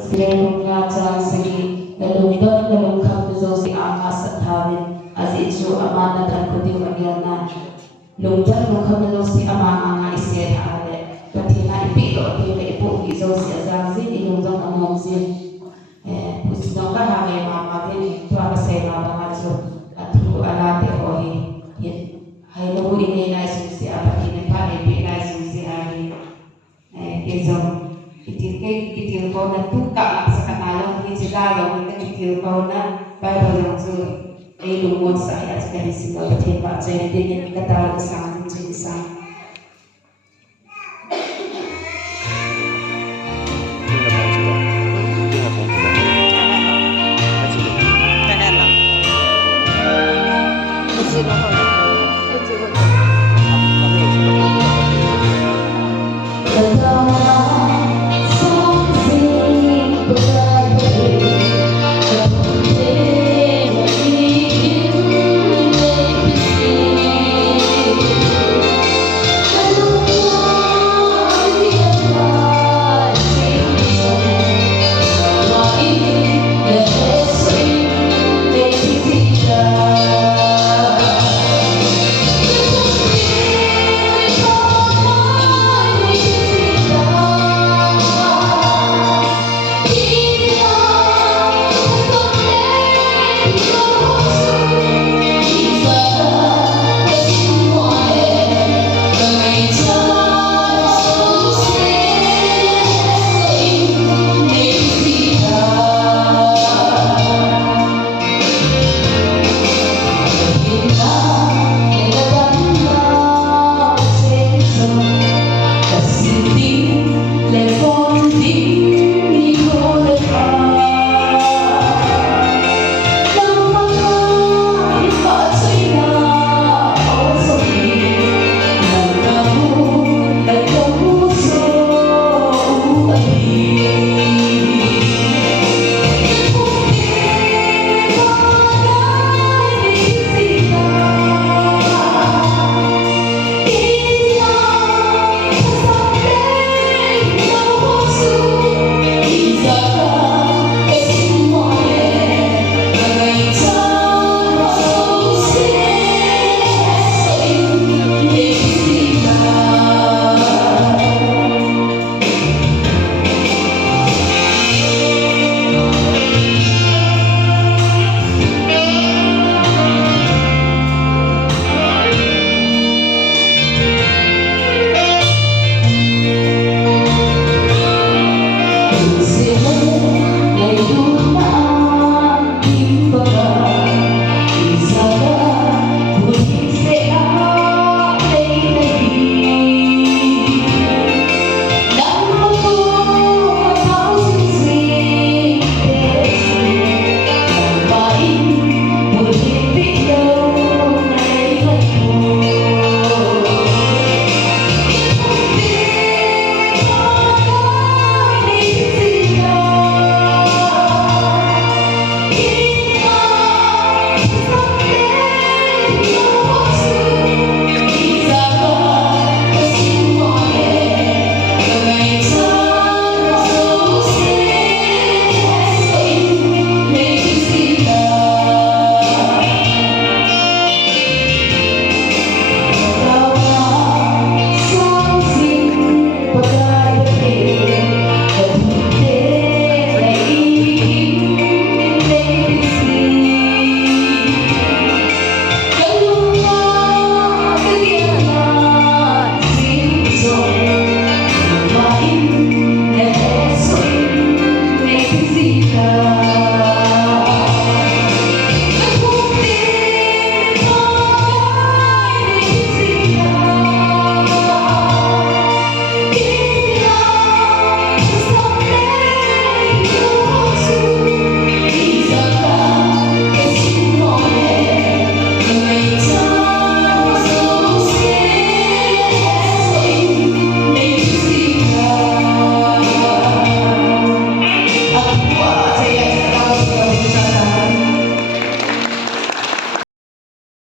Sirena chang sagi lalung dot lalung kham zo si ama sathavin azi chu amana than khudim agyana lung dot lung kham zo si ama anga ise thale kathina ipi do te le ipu ki zo si azang zin i lung dong amom zin pusi dong ka ha me ma ma te to aka se ma ba ma chu athu ala te ho hi hai lo ri nei nai su si apa ki ne pa ne pi nai su si ani ke zo kitil ko na tuka sa kanalong ni sigalo ni kitil ko na para lang so ay lumot sa kaya sa kanisi ko at hipa sa hindi niya katawag sa